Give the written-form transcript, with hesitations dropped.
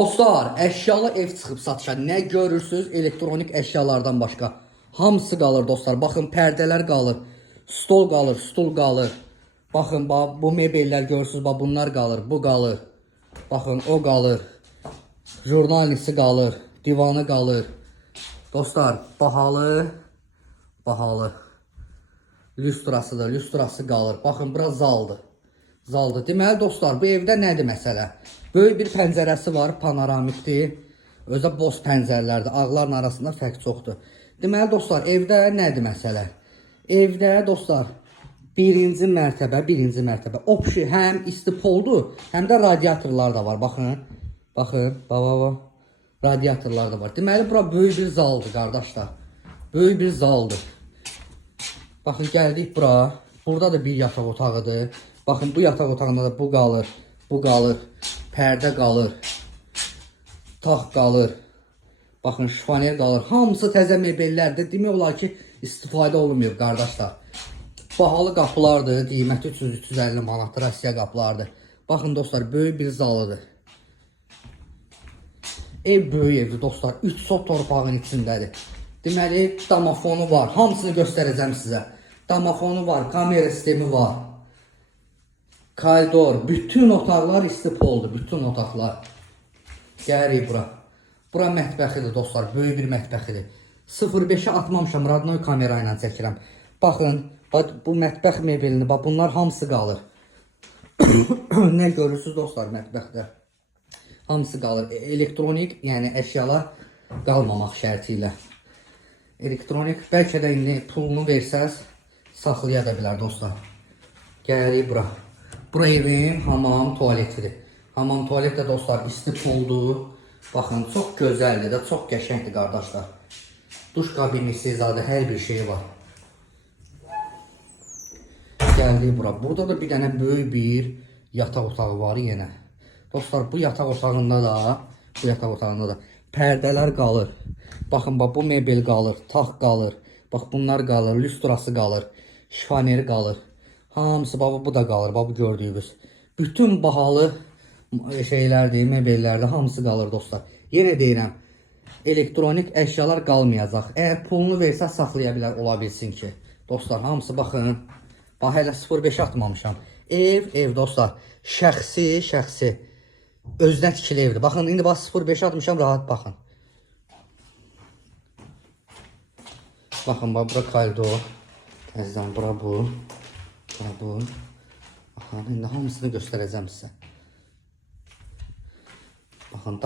Dostlar, əşyalı ev çıxıb satışa. Nə görürsünüz? Elektronik əşyalardan başqa. Hamısı qalır dostlar. Baxın, pərdələr qalır. Stol qalır, stul qalır. Baxın, bu mebellər görürsünüz, bunlar qalır, bu qalır. Baxın, o qalır. Jurnalisi qalır, divanı qalır. Dostlar, bahalı. Lüstrasıdır, lüstrası qalır. Baxın, bura zaldır. Deməli dostlar, bu evdə nədir məsələ? Böyük bir pəncərəsi var, panoramikdir. Özə boz pəncərələrdir, ağların arasında fərq çoxdur. Deməli dostlar, evdə nədir məsələ? Evdə dostlar, birinci mərtəbə opşi həm istipoldur, həm də radiatorlar da var. Baxın, radiatorlar da var. Deməli, bura böyük bir zaldır qardaşlar. Böyük bir zaldır. Baxın, gəldik bura. Burada da bir yataq otağıdır. Baxın, bu yataq otağında da bu qalır, pərdə qalır, tax qalır, baxın, şifaner qalır. Hamısı təzə mebellərdir. Demək olar ki, istifadə olunmuyor qardaşlar. Bahalı qapılardır, qiyməti 300-350 manatdır, Asiya qapılardır. Baxın dostlar, böyük bir zalıdır. Ev böyük evdir dostlar, 3 sot torpağın içindədir. Deməli, damafonu var, hamısını göstərəcəm sizə. Damafonu var, kamera sistemi var. Koridor, bütün otaqlar istipoldur, bütün otaqlar. Gəlirik bura. Bura mətbəxidir dostlar, böyük bir mətbəxidir. 0.5-ə atmamışam, radnoy kamera ilə çəkirəm. Baxın, bu mətbəx mebelini, bunlar hamısı qalır. Nə görürsünüz dostlar mətbəxdə? Hamısı qalır. Elektronik, yəni əşyalar qalmamaq şərti ilə. Elektronik, bəlkə də indi pulunu versəz, saxlaya da bilər dostlar. Gəlirik bura. Bura evin hamam tualetidir. Hamam tualet də dostlar istipoldur. Baxın, çox gözəldir də, çox qəşəngdir qardaşlar. Duş kabinisi, zadə hər bir şey var. Gəldik bura. Burada da bir dənə böyük bir yataq otağı var yenə. Dostlar, bu yataq otağında da pərdələr qalır. Baxın, bu mebel qalır, tax qalır. Bax, bunlar qalır, lüstrası qalır, şifaneri qalır. Hamısı, bu da qalır, bu gördüyünüz. Bütün bahalı şeylərdir, mebellərdə hamısı qalır dostlar. Yenə deyirəm, elektronik əşyalar qalmayacaq. Əgər pulunu versə saxlaya bilər, ola bilsin ki. Dostlar, hamısı baxın. Bax, hələ 0.5 atmamışam. Ev dostlar, şəxsi. Özünə tikili evdir. Baxın, indi 0.5 atmışam, rahat baxın. Baxın, bura koridor. Təzdən, bura bu. Baxın, indi hamısını göstərəcəm sizə. Baxın,